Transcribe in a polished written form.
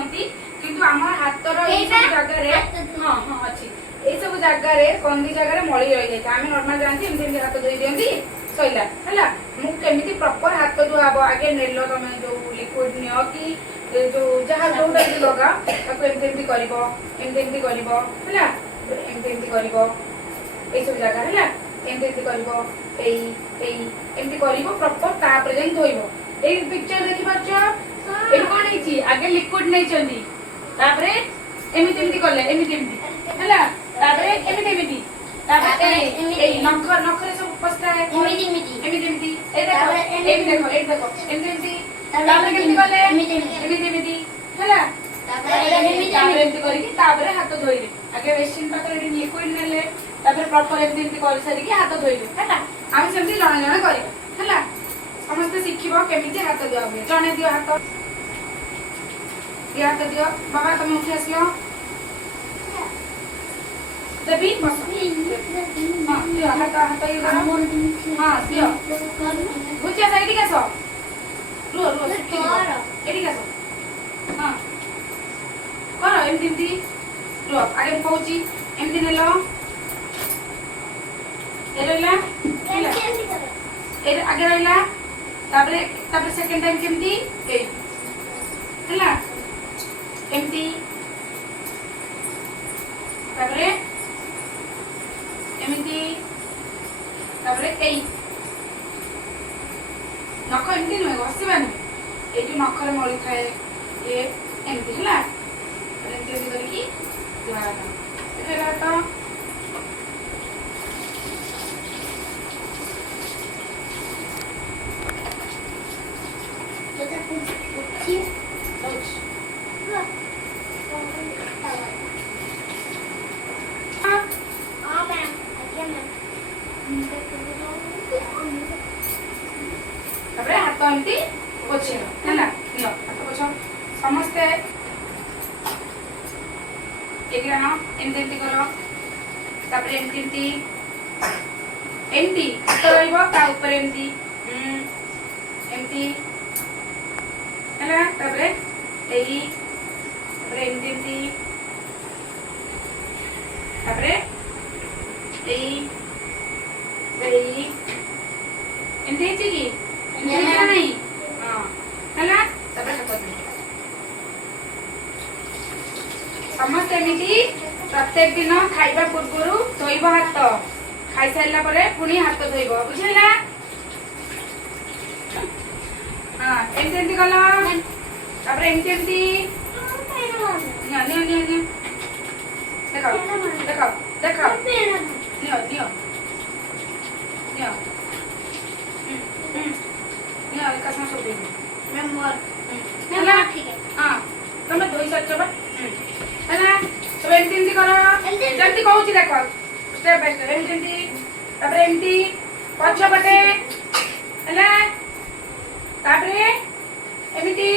धुअंती किंतु आम हातर जगह हाँ हाँ अच्छी ये सब जगह कंदी जगह मली रही जाए आम नर्माल जानते एमती हाथ धोई दिखती सैला है मुझे प्रॉपर हाथ धुआब आगे नेल तुम जो लिक्विड नियो कि जो जहाँ जोटा लगा एमती कर सब जगह है एमती कर प्रॉपर तापर जाई धोइबो ए पिक्चर देखि पाछो ए कोन हिची आगे लिक्विड नै चंदी तापरे एमिति एमिति करले एमिति एमिति हैला तापरे एमिति तापरे ए नखरे सब पस्ता है एमिति ए देखो एमिति तापरे केमिति करले एमिति हैला तापरे एमिति करिकि तापरे हाथ धोइले आगे मशीन पात्र लिक्विड नेले तापरे प्रॉपर एमिति कर सारी कि हाथ धोइले हैला आम सेमति जणे जणे करिबा हैला समस्त शिखिबो केमिति हाथ दिया हुए जणे दियो हाथ दियो बाबा तुम उठी आसियो देबी बस हां दियो हाथ ये करो हां दियो बुझिया साइड के सो रो एडी के सो हां करो एमती रो आगे पहुंची एमती नेलो एरेला ए आगे रहला तापरे सेकंड टाइम केमती ए हैला एमती तापरे एमती तापरे ए नख एमती न बसिबानी ए जो नखरे मळी थाए ए एमती हैला एमती करके दुआ एला तो हाथ एमती पोछे है हाथ पोछ समस्ते एमती कर तापर एमती हाथ रहा एमती है तापर एमती तापर एमती कि नहीं हाँ है समस्त एमती प्रत्येक दिन खाइबा पूर्व धोइब हाथ खाई सारा पर पुणी हाथ धोइब बुझेला हाँ एमती कल तापर एमती देखो देखो देखो neo neo neo neo Alka सा सब देखो मैं मोर हैला ठीक है हां तुम धोई सच्चो बा हैला तो एमती करो जल्दी कहूची देखो स्टेप बाय स्टेप एमती तापर एमती पछ पटे हैला तापरे एमती